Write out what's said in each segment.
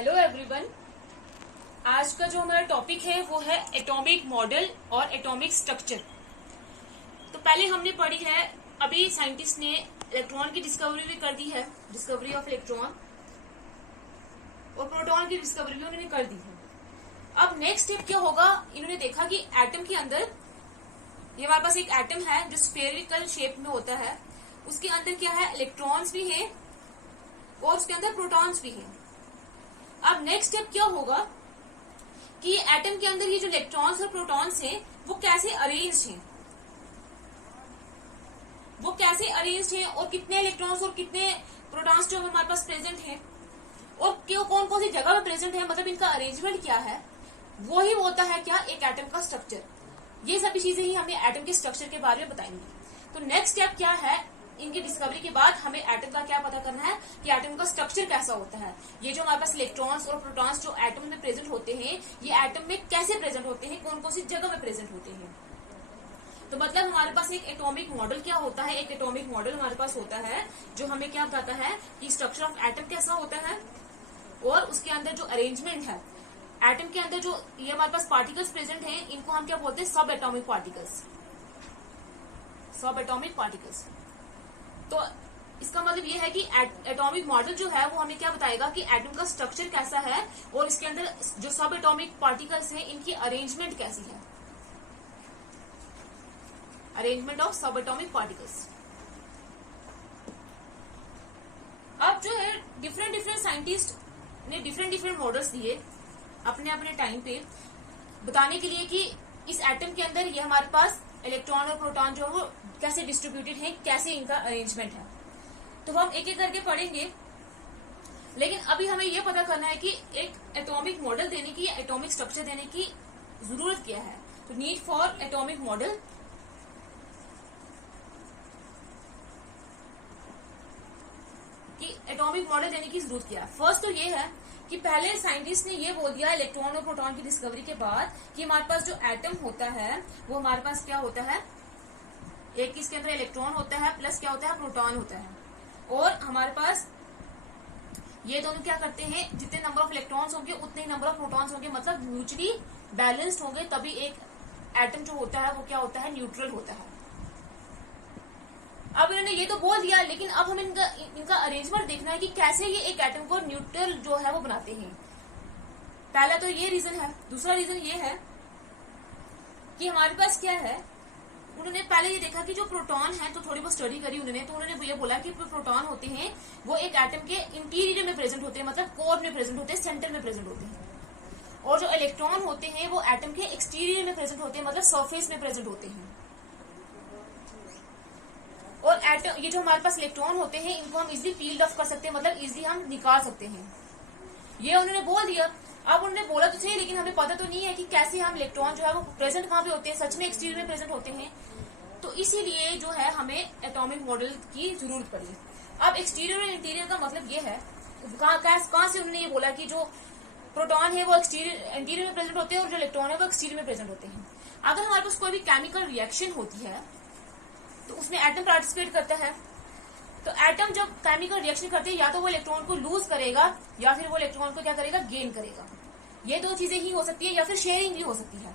Hello everyone. आज का जो हमारा टॉपिक है वो है एटॉमिक मॉडल और एटॉमिक स्ट्रक्चर। तो पहले हमने पढ़ी है, अभी साइंटिस्ट ने इलेक्ट्रॉन की डिस्कवरी भी कर दी है, डिस्कवरी ऑफ इलेक्ट्रॉन, और प्रोटॉन की डिस्कवरी भी उन्होंने कर दी है। अब नेक्स्ट स्टेप क्या होगा, इन्होंने देखा कि एटम के अंदर, ये हमारे पास एक एटम है जो स्फेरिकल शेप में होता है, उसके अंदर क्या है, इलेक्ट्रॉन्स भी है और उसके अंदर प्रोटॉन्स भी है। अब नेक्स्ट स्टेप क्या होगा कि एटम के अंदर ये जो इलेक्ट्रॉन्स और प्रोटॉन्स हैं वो कैसे अरेंज्ड हैं, और कितने इलेक्ट्रॉन्स और कितने प्रोटॉन्स जो हमारे पास प्रेजेंट हैं और क्यों कौन कौन सी जगह में प्रेजेंट है, मतलब इनका अरेंजमेंट क्या है, वो ही होता है क्या, एक एटम का स्ट्रक्चर। ये सभी चीजें ही हमें एटम के स्ट्रक्चर के बारे में बताएंगे। तो नेक्स्ट स्टेप क्या है, इनकी डिस्कवरी के बाद हमें एटम का क्या पता करना है कि एटम का स्ट्रक्चर कैसा होता है। ये जो हमारे पास इलेक्ट्रॉन्स और प्रोटॉन्स जो एटम में प्रेजेंट होते हैं, ये एटम में कैसे प्रेजेंट होते हैं, कौन कौन सी जगह में प्रेजेंट होते हैं। तो मतलब हमारे पास एक एटॉमिक मॉडल क्या होता है, एक एटॉमिक मॉडल हमारे पास होता है जो हमें क्या बताता है कि स्ट्रक्चर ऑफ एटम कैसा होता है और उसके अंदर जो अरेंजमेंट है एटम के अंदर, जो ये हमारे पास पार्टिकल्स प्रेजेंट हैं, इनको हम क्या बोलते हैं, सब एटॉमिक पार्टिकल्स, सब एटॉमिक पार्टिकल्स। तो इसका मतलब ये है कि एटॉमिक मॉडल जो है वो हमें क्या बताएगा कि एटम का स्ट्रक्चर कैसा है और इसके अंदर जो सब एटॉमिक पार्टिकल्स हैं इनकी अरेंजमेंट कैसी है, अरेंजमेंट ऑफ सब एटॉमिक पार्टिकल्स। अब जो है डिफरेंट साइंटिस्ट ने डिफरेंट मॉडल्स दिए अपने अपने टाइम पे बताने के लिए कि इस एटम के अंदर ये हमारे पास इलेक्ट्रॉन और प्रोटॉन जो है वो कैसे डिस्ट्रीब्यूटेड है, कैसे इनका अरेंजमेंट है। तो हम एक एक करके पढ़ेंगे, लेकिन अभी हमें यह पता करना है कि एक एटॉमिक मॉडल देने की, एटॉमिक स्ट्रक्चर देने की जरूरत क्या है। तो नीड फॉर एटॉमिक मॉडल, कि एटॉमिक मॉडल देने की जरूरत क्या है। फर्स्ट तो ये है कि पहले साइंटिस्ट ने ये बोल दिया इलेक्ट्रॉन और प्रोटॉन की डिस्कवरी के बाद कि हमारे पास जो एटम होता है वो हमारे पास क्या होता है, एक इसके अंदर इलेक्ट्रॉन होता है प्लस क्या होता है, प्रोटॉन होता है, और हमारे पास ये दोनों क्या करते हैं, जितने नंबर ऑफ इलेक्ट्रॉन्स होंगे उतने ही नंबर ऑफ प्रोटॉन्स होंगे, मतलब म्यूचुअली बैलेंस्ड होंगे, तभी एक एटम जो होता है वो क्या होता है, न्यूट्रल होता है। अब इन्होंने ये तो बोल दिया, लेकिन अब हमें इनका अरेंजमेंट देखना है कि कैसे ये एक एटम को न्यूट्रल जो है वो बनाते हैं। पहला तो ये रीजन है। दूसरा रीजन ये है कि हमारे पास क्या है, उन्होंने पहले ये देखा कि जो प्रोटॉन है, तो थोड़ी बहुत स्टडी करी उन्होंने, तो उन्होंने ये बोला कि प्रोटॉन होते हैं वो एक एटम के इंटीरियर में प्रेजेंट होते हैं, मतलब कोर में प्रेजेंट होते हैं, सेंटर में प्रेजेंट होते हैं। और जो इलेक्ट्रॉन होते हैं वो एटम के एक्सटीरियर में प्रेजेंट होते हैं, मतलब सरफेस में प्रेजेंट होते हैं। और एटम, ये जो हमारे पास इलेक्ट्रॉन होते हैं इनको हम इजिली पील ऑफ कर सकते हैं, मतलब इजिली हम निकाल सकते हैं। ये उन्होंने बोल दिया। अब उन्होंने बोला तो सही, लेकिन हमें पता तो नहीं है कि कैसे हम इलेक्ट्रॉन जो है वो प्रेजेंट कहाँ पे होते हैं, सच में एक्सटीरियर में प्रेजेंट होते हैं। तो इसीलिए जो है हमें एटॉमिक मॉडल की जरूरत पड़ी। अब एक्सटीरियर और इंटीरियर का मतलब ये है, कहाँ से उन्होंने ये बोला कि जो प्रोटॉन है वो इंटीरियर में प्रेजेंट होते हैं और जो इलेक्ट्रॉन है वो एक्सटीरियर में प्रेजेंट होते हैं। अगर हमारे पास कोई भी केमिकल रिएक्शन होती है तो उसमें एटम पार्टिसिपेट करता है। तो एटम जब केमिकल रिएक्शन करते हैं, या तो वो इलेक्ट्रॉन को लूज करेगा या फिर वो इलेक्ट्रॉन को क्या करेगा, गेन करेगा। ये दो चीजें ही हो सकती है, या फिर शेयरिंग भी हो सकती है।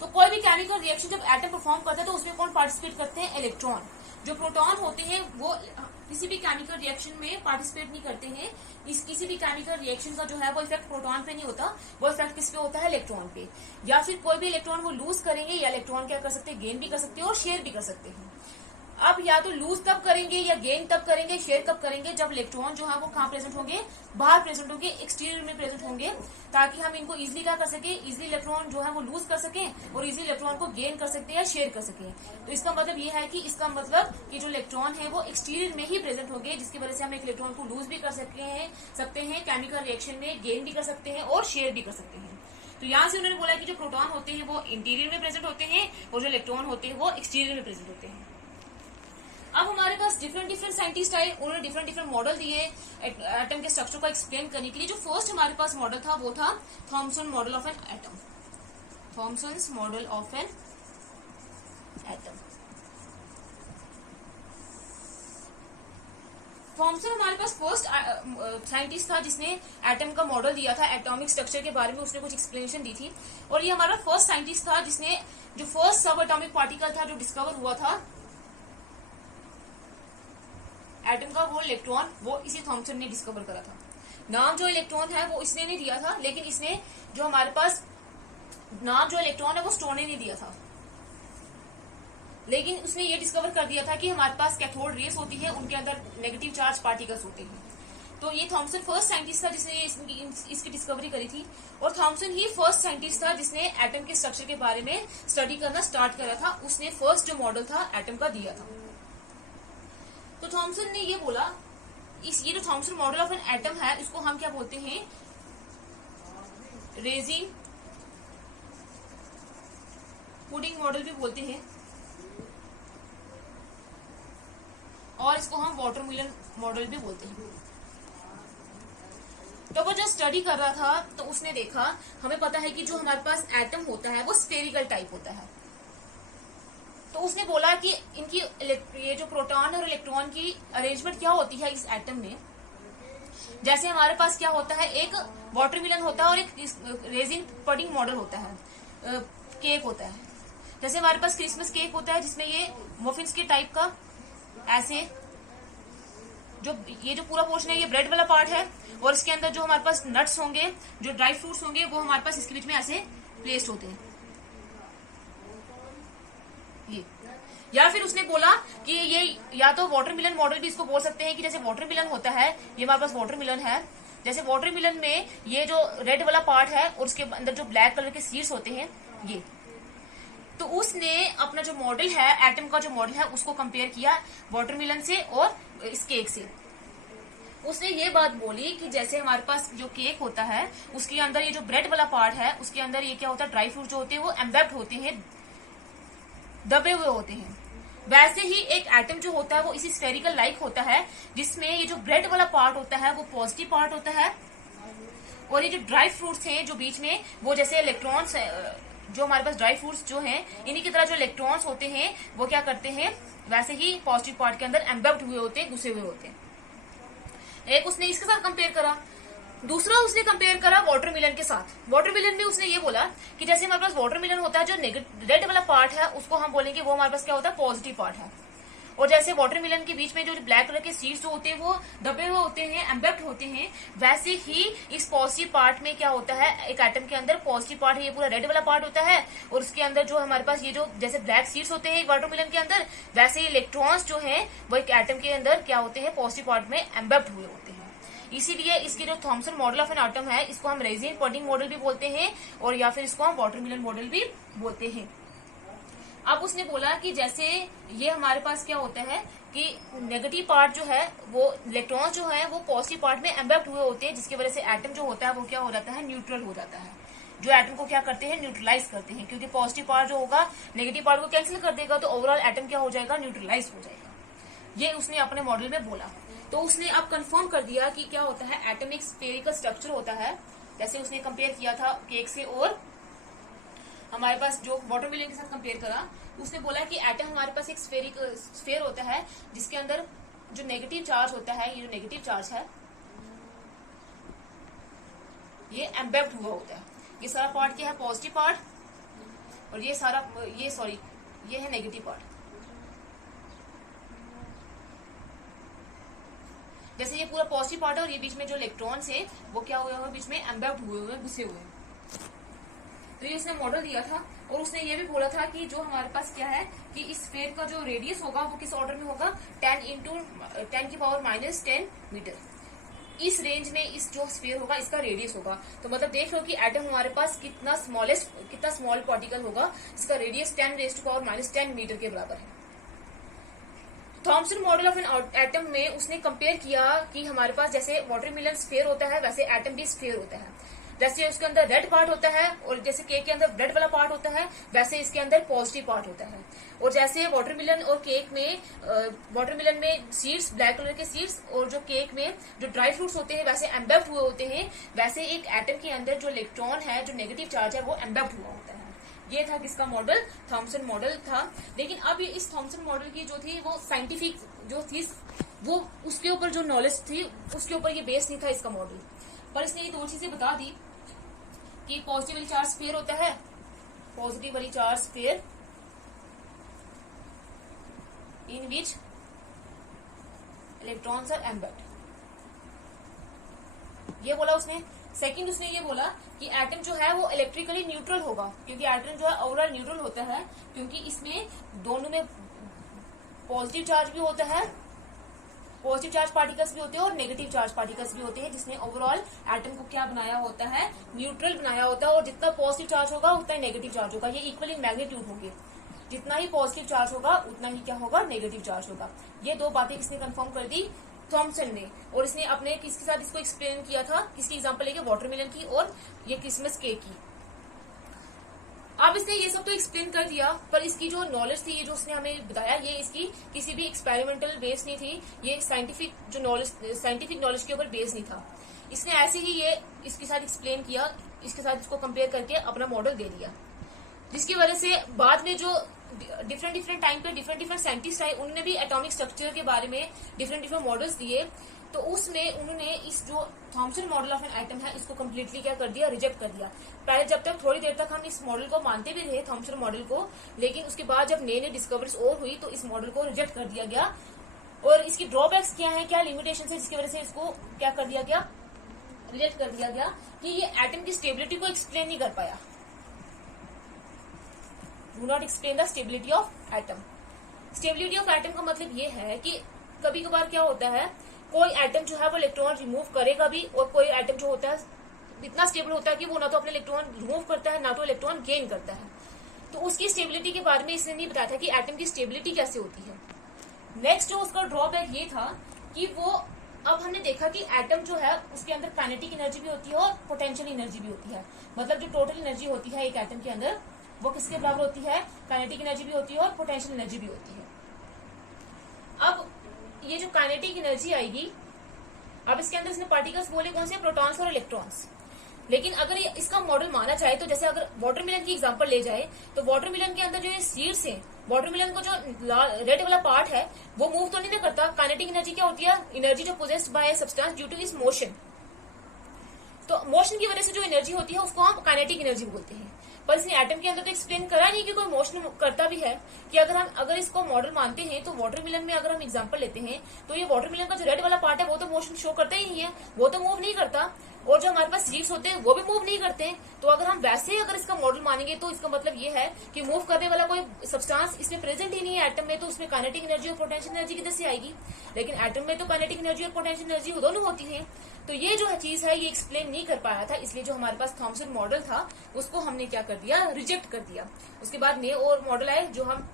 तो कोई भी केमिकल रिएक्शन जब एटम परफॉर्म करता है तो उसमें कौन पार्टिसिपेट करते हैं, इलेक्ट्रॉन। जो प्रोटॉन होते हैं वो किसी भी केमिकल रिएक्शन में पार्टिसिपेट नहीं करते हैं। किसी भी केमिकल रिएक्शन का जो है वो इफेक्ट प्रोटॉन पे नहीं होता, वो इफेक्ट किस पे होता है, इलेक्ट्रॉन पे। या फिर कोई भी इलेक्ट्रॉन वो लूज करेंगे, या इलेक्ट्रॉन क्या कर सकते हैं, गेन भी कर सकते हैं और शेयर भी कर सकते हैं। अब या तो लूज तब करेंगे या गेन तब करेंगे, शेयर कब करेंगे, जब इलेक्ट्रॉन जो है वो कहाँ प्रेजेंट होंगे, बाहर प्रेजेंट होंगे, एक्सटीरियर में प्रेजेंट होंगे, ताकि हम इनको इजिली क्या कर सके, इजिली इलेक्ट्रॉन जो है वो लूज कर सके और इजिली इलेक्ट्रॉन को गेन कर सकते हैं या शेयर कर सके। तो इसका मतलब ये है कि इसका मतलब कि जो इलेक्ट्रॉन है वो एक्सटीरियर में ही प्रेजेंट होंगे, जिसकी वजह से हम एक इलेक्ट्रॉन को लूज भी कर सकते हैं केमिकल रिएक्शन में, गेन भी कर सकते हैं और शेयर भी कर सकते हैं। तो यहाँ से उन्होंने बोला कि जो प्रोटॉन होते हैं वो इंटीरियर में प्रेजेंट होते हैं और जो इलेक्ट्रॉन होते हैं वो एक्सटीरियर में प्रेजेंट होते हैं। अब हमारे पास डिफरेंट साइंटिस्ट आए, उन्होंने डिफरेंट मॉडल दिए एटम के स्ट्रक्चर को एक्सप्लेन करने के लिए। जो फर्स्ट हमारे पास मॉडल था वो था Thomson model of an atom, Thomson's model of an atom. Thomson हमारे पास फर्स्ट साइंटिस्ट था जिसने एटम का मॉडल दिया था, एटॉमिक स्ट्रक्चर के बारे में उसने कुछ एक्सप्लेनेशन दी थी। और ये हमारा फर्स्ट साइंटिस्ट था जिसने जो फर्स्ट सब एटॉमिक पार्टिकल था जो डिस्कवर हुआ था एटम का, वो इलेक्ट्रॉन, वो इसी थॉमसन ने डिस्कवर करा था। नाम जो इलेक्ट्रॉन है वो इसने नहीं दिया था, लेकिन इसने जो हमारे पास नाम जो इलेक्ट्रॉन है वो स्टोन ने नहीं दिया था, लेकिन उसने ये डिस्कवर कर दिया था कि हमारे पास कैथोड रेस होती है, उनके अंदर नेगेटिव चार्ज पार्टिकल्स होते हैं। तो ये थॉमसन फर्स्ट साइंटिस्ट था जिसने इसकी डिस्कवरी करी थी। और थॉमसन ही फर्स्ट साइंटिस्ट था जिसने एटम के स्ट्रक्चर के बारे में स्टडी करना स्टार्ट करा था। उसने फर्स्ट जो मॉडल था एटम का दिया था। तो थॉमसन ने ये बोला, ये जो Thompson model of an atom है इसको हम क्या बोलते हैं, रेजिन पुडिंग मॉडल भी बोलते हैं, और इसको हम वाटरमेलन मॉडल भी बोलते हैं। तो वो जो स्टडी कर रहा था तो उसने देखा, हमें पता है कि जो हमारे पास एटम होता है वो स्फेरिकल टाइप होता है। तो उसने बोला कि इनकी ये जो प्रोटॉन और इलेक्ट्रॉन की अरेंजमेंट क्या होती है इस एटम में। जैसे हमारे पास क्या होता है, एक वाटरमेलन होता है और एक रेजिन पुडिंग मॉडल होता है, केक होता है। जैसे हमारे पास क्रिसमस केक होता है जिसमें ये मफिन्स के टाइप का ऐसे ये जो पूरा पोर्शन है ये ब्रेड वाला पार्ट है, और इसके अंदर जो हमारे पास नट्स होंगे, जो ड्राई फ्रूट्स होंगे, वो हमारे पास इसके बीच में ऐसे प्लेस्ड होते हैं। ये या फिर उसने बोला कि ये या तो वाटरमेलन मॉडल भी इसको बोल सकते हैं कि जैसे वाटरमेलन होता है, ये हमारे पास वाटरमेलन है, जैसे वाटरमेलन में ये जो रेड वाला पार्ट है और उसके अंदर जो ब्लैक कलर के सीड्स होते हैं ये। तो उसने अपना जो मॉडल है एटम का, जो मॉडल है उसको कंपेयर किया वाटरमेलन से और इस केक से। उसने ये बात बोली कि जैसे हमारे पास जो केक होता है उसके अंदर ये जो ब्रेड वाला पार्ट है उसके अंदर ये क्या होता है, ड्राई फ्रूट जो होते हैं वो एम्बेब्ड होते हैं, दबे हुए होते हैं। वैसे ही एक एटम जो होता है वो इसी स्फेरिकल लाइक होता है, जिसमें ये जो ब्रेड वाला पार्ट होता है वो पॉजिटिव पार्ट होता है, और ये जो ड्राई फ्रूट्स हैं जो बीच में, वो जैसे इलेक्ट्रॉन्स, जो हमारे पास ड्राई फ्रूट्स जो हैं इन्हीं की तरह जो इलेक्ट्रॉन्स होते हैं वो क्या करते हैं, वैसे ही पॉजिटिव पार्ट के अंदर एम्बेब्ड हुए होते हैं, घुसे हुए होते हैं। एक उसने इसके साथ कंपेयर करा, दूसरा उसने कंपेयर करा वाटरमेलन के साथ। वाटरमेलन में उसने ये बोला कि जैसे हमारे पास वाटरमेलन होता है, जो रेड वाला पार्ट है उसको हम बोलेंगे वो हमारे पास क्या होता है, पॉजिटिव पार्ट है। और जैसे वाटरमेलन के बीच में जो ब्लैक कलर के सीड्स होते हैं वो दबे हुए होते हैं, एम्बेब्ड होते हैं, वैसे ही इस पॉजिटिव पार्ट में क्या होता है, एक एटम के अंदर पॉजिटिव पार्ट है, ये पूरा रेड वाला पार्ट होता है, और उसके अंदर जो हमारे पास ये जो जैसे ब्लैक सीड्स होते हैं वाटरमेलन के अंदर, वैसे ही इलेक्ट्रॉन्स जो है वो एक एटम के अंदर क्या होते हैं, पॉजिटिव पार्ट में एम्बेब्ड हुए होते हैं। इसीलिए इसकी जो Thompson model of an atom है इसको हम रेजिन पुडिंग मॉडल भी बोलते हैं, और या फिर इसको हम वाटरमेलन मॉडल भी बोलते हैं। अब उसने बोला कि जैसे ये हमारे पास क्या होता है कि नेगेटिव पार्ट जो है वो इलेक्ट्रॉन्स जो है वो पॉजिटिव पार्ट में एम्बेब्ड हुए होते हैं, जिसकी वजह से एटम जो होता है वो क्या हो जाता है, न्यूट्रल हो जाता है। जो एटम को क्या करते हैं, न्यूट्रलाइज करते हैं, क्योंकि पॉजिटिव पार्ट जो होगा नेगेटिव पार्ट को कैंसिल कर देगा, तो ओवरऑल एटम क्या हो जाएगा, न्यूट्रलाइज हो जाएगा। ये उसने अपने मॉडल में बोला। तो उसने अब कंफर्म कर दिया कि क्या होता है, एटम एक स्फेरिकल स्ट्रक्चर होता है, जैसे उसने कंपेयर किया था केक से, और हमारे पास जो वाटरमेलन के साथ कंपेयर करा, उसने बोला कि एटम हमारे पास एक स्फेयर होता है जिसके अंदर जो नेगेटिव चार्ज होता है, ये जो नेगेटिव चार्ज है ये एम्बेब्ड हुआ होता है। ये सारा पार्ट क्या है, पॉजिटिव पार्ट, और ये सारा ये है नेगेटिव पार्ट। जैसे ये पूरा पॉजिटिव पार्ट है और ये बीच में जो इलेक्ट्रॉन्स है वो क्या हुए हुए, बीच में एम्बेब्ड हुए हुए, घुसे हुए। तो ये उसने मॉडल दिया था, और उसने ये भी बोला था कि जो हमारे पास क्या है कि इस स्फेयर का जो रेडियस होगा वो किस ऑर्डर में होगा, 10 इंटू 10 की पावर -10 मीटर। इस रेंज में इस जो स्फेयर होगा इसका रेडियस होगा। तो मतलब देख लो कि एटम हमारे पास कितना स्मॉल पार्टिकल होगा, इसका रेडियस 10⁻⁻10 मीटर के बराबर है। Thompson model of an atom में उसने कंपेयर किया कि हमारे पास जैसे वाटरमेलन स्फेयर होता है वैसे एटम भी स्फेयर होता है। जैसे उसके अंदर रेड पार्ट होता है, और जैसे केक के अंदर ब्रेड वाला पार्ट होता है, वैसे इसके अंदर पॉजिटिव पार्ट होता है। और जैसे वाटरमेलन और केक में, वाटरमेलन में सीड्स, ब्लैक कलर के सीड्स, और जो केक में जो ड्राई फ्रूट्स होते हैं वैसे एम्बेब्ड हुए होते हैं, वैसे एक एटम के अंदर जो इलेक्ट्रॉन है, जो नेगेटिव चार्ज है, वो एम्बेब्ड हुआ होता है। ये था किसका मॉडल, थॉमसन मॉडल था। लेकिन अब इस थॉमसन मॉडल की जो थी वो साइंटिफिक जो थी वो उसके ऊपर जो नॉलेज थी उसके ऊपर ये बेस नहीं था इसका मॉडल। पर इसने ये दो चीजें बता दी कि पॉजिटिव वाली चार्ज स्फीयर होता है, पॉजिटिव वाली charge sphere in which electrons are embed, ये बोला उसने। सेकंड उसने ये बोला कि एटम जो है वो इलेक्ट्रिकली न्यूट्रल होगा, क्योंकि एटम जो है ओवरऑल न्यूट्रल होता है, क्योंकि इसमें दोनों में पॉजिटिव चार्ज भी होता है, पॉजिटिव चार्ज पार्टिकल्स भी होते हैं और नेगेटिव चार्ज पार्टिकल्स भी होते हैं, जिसने ओवरऑल एटम को क्या बनाया होता है, न्यूट्रल बनाया होता है। और जितना पॉजिटिव चार्ज होगा उतना ही नेगेटिव चार्ज होगा, ये इक्वली मैग्नीट्यूड होंगे, जितना ही पॉजिटिव चार्ज होगा उतना ही क्या होगा, नेगेटिव चार्ज होगा। ये दो बातें किसने कंफर्म कर दी, थॉमसन ने। और इसने अपने किसके साथ इसको एक्सप्लेन किया था, किसकी एग्जांपल लेके, वाटरमेलन की और ये क्रिसमस केक की। अब इसने ये सब तो एक्सप्लेन कर दिया, पर इसकी जो नॉलेज थी, ये जो उसने हमें बताया, ये इसकी किसी भी एक्सपेरिमेंटल बेस नहीं थी, ये साइंटिफिक जो नॉलेज, साइंटिफिक नॉलेज के ऊपर बेस नहीं था। इसने ऐसे ही ये इसके साथ एक्सप्लेन किया, इसके साथ इसको कंपेयर करके अपना मॉडल दे दिया, जिसकी वजह से बाद में जो डिफरेंट टाइम पे डिफरेंट साइंटिस्ट आए, उन्होंने भी एटॉमिक स्ट्रक्चर के बारे में डिफरेंट मॉडल्स दिए। तो उसमें उन्होंने इस जो Thompson model of an atom है, इसको कम्प्लीटली क्या कर दिया, रिजेक्ट कर दिया। पहले जब तक थोड़ी देर तक हम इस मॉडल को मानते भी थे, थॉमसन मॉडल को, लेकिन उसके बाद जब नई नई डिस्कवरीज और हुई तो इस मॉडल को रिजेक्ट कर दिया गया। और इसकी ड्रॉबैक्स क्या है, क्या लिमिटेशन है, जिसकी वजह से इसको क्या कर दिया गया, रिजेक्ट कर दिया गया कि ये एटम की स्टेबिलिटी को एक्सप्लेन नहीं कर पाया। Do not explain the stability of atom. Stability of atom का मतलब ये है कि कभी कभार क्या होता है, कोई एटम जो है वो इलेक्ट्रॉन रिमूव करेगा भी, और कोई एटम जो होता है इतना स्टेबल होता है कि वो ना तो अपने इलेक्ट्रॉन रिमूव करता है, ना तो इलेक्ट्रॉन गेन करता है। तो उसकी स्टेबिलिटी के बारे में इसने नहीं बताया था कि एटम की स्टेबिलिटी कैसे होती है। नेक्स्ट जो उसका ड्रॉबैक ये था कि वो, अब हमने देखा कि एटम जो है उसके अंदर काइनेटिक एनर्जी भी होती है और पोटेंशियल एनर्जी भी होती है। मतलब जो टोटल एनर्जी होती है एक एटम के अंदर, वो किसके बराबर होती है, काइनेटिक एनर्जी भी होती है और पोटेंशियल एनर्जी भी होती है। अब ये जो काइनेटिक एनर्जी आएगी, अब इसके अंदर इसने पार्टिकल्स बोले कौन से, प्रोटॉन्स और इलेक्ट्रॉन्स। लेकिन अगर ये इसका मॉडल माना जाए तो जैसे अगर वाटरमेलन की एग्जांपल ले जाए, तो वाटरमेलन के अंदर जो ये सीड्स हैं, वाटरमेलन को जो रेड वाला पार्ट है वो मूव तो नहीं करता। काइनेटिक एनर्जी क्या होती है, एनर्जी जो possessed by substance due to its motion. तो मोशन की वजह से जो एनर्जी होती है उसको हम काइनेटिक एनर्जी बोलते हैं। पर इसने एटम के अंदर तो एक्सप्लेन करा नहीं कि कोई मोशन करता भी है, कि अगर इसको मॉडल मानते हैं तो वाटरमेलन में अगर हम एग्जांपल लेते हैं तो ये वाटरमेलन का जो रेड वाला पार्ट है वो तो मोशन शो करता ही नहीं है, वो तो मूव नहीं करता, और जो हमारे पास लीव्स होते हैं वो भी मूव नहीं करते हैं। तो अगर हम वैसे ही अगर इसका मॉडल मानेंगे तो इसका मतलब ये है कि मूव करने वाला कोई सब्सटेंस इसमें प्रेजेंट ही नहीं है एटम में, तो उसमें काइनेटिक एनर्जी और पोटेंशियल एनर्जी किधर से आएगी। लेकिन एटम में तो काइनेटिक एनर्जी और पोटेंशियल एनर्जी दोनों होती है। तो ये जो चीज है ये एक्सप्लेन नहीं कर पाया था, इसलिए जो हमारे पास थॉमसन मॉडल था उसको हमने क्या कर दिया, रिजेक्ट कर दिया। उसके बाद नए और मॉडल आए जो हम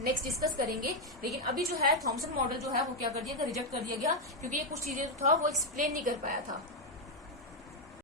नेक्स्ट डिस्कस करेंगे। लेकिन अभी जो है थॉमसन मॉडल जो है वो क्या कर दिया, रिजेक्ट कर दिया गया, क्योंकि ये कुछ चीजें था वो एक्सप्लेन नहीं कर पाया था।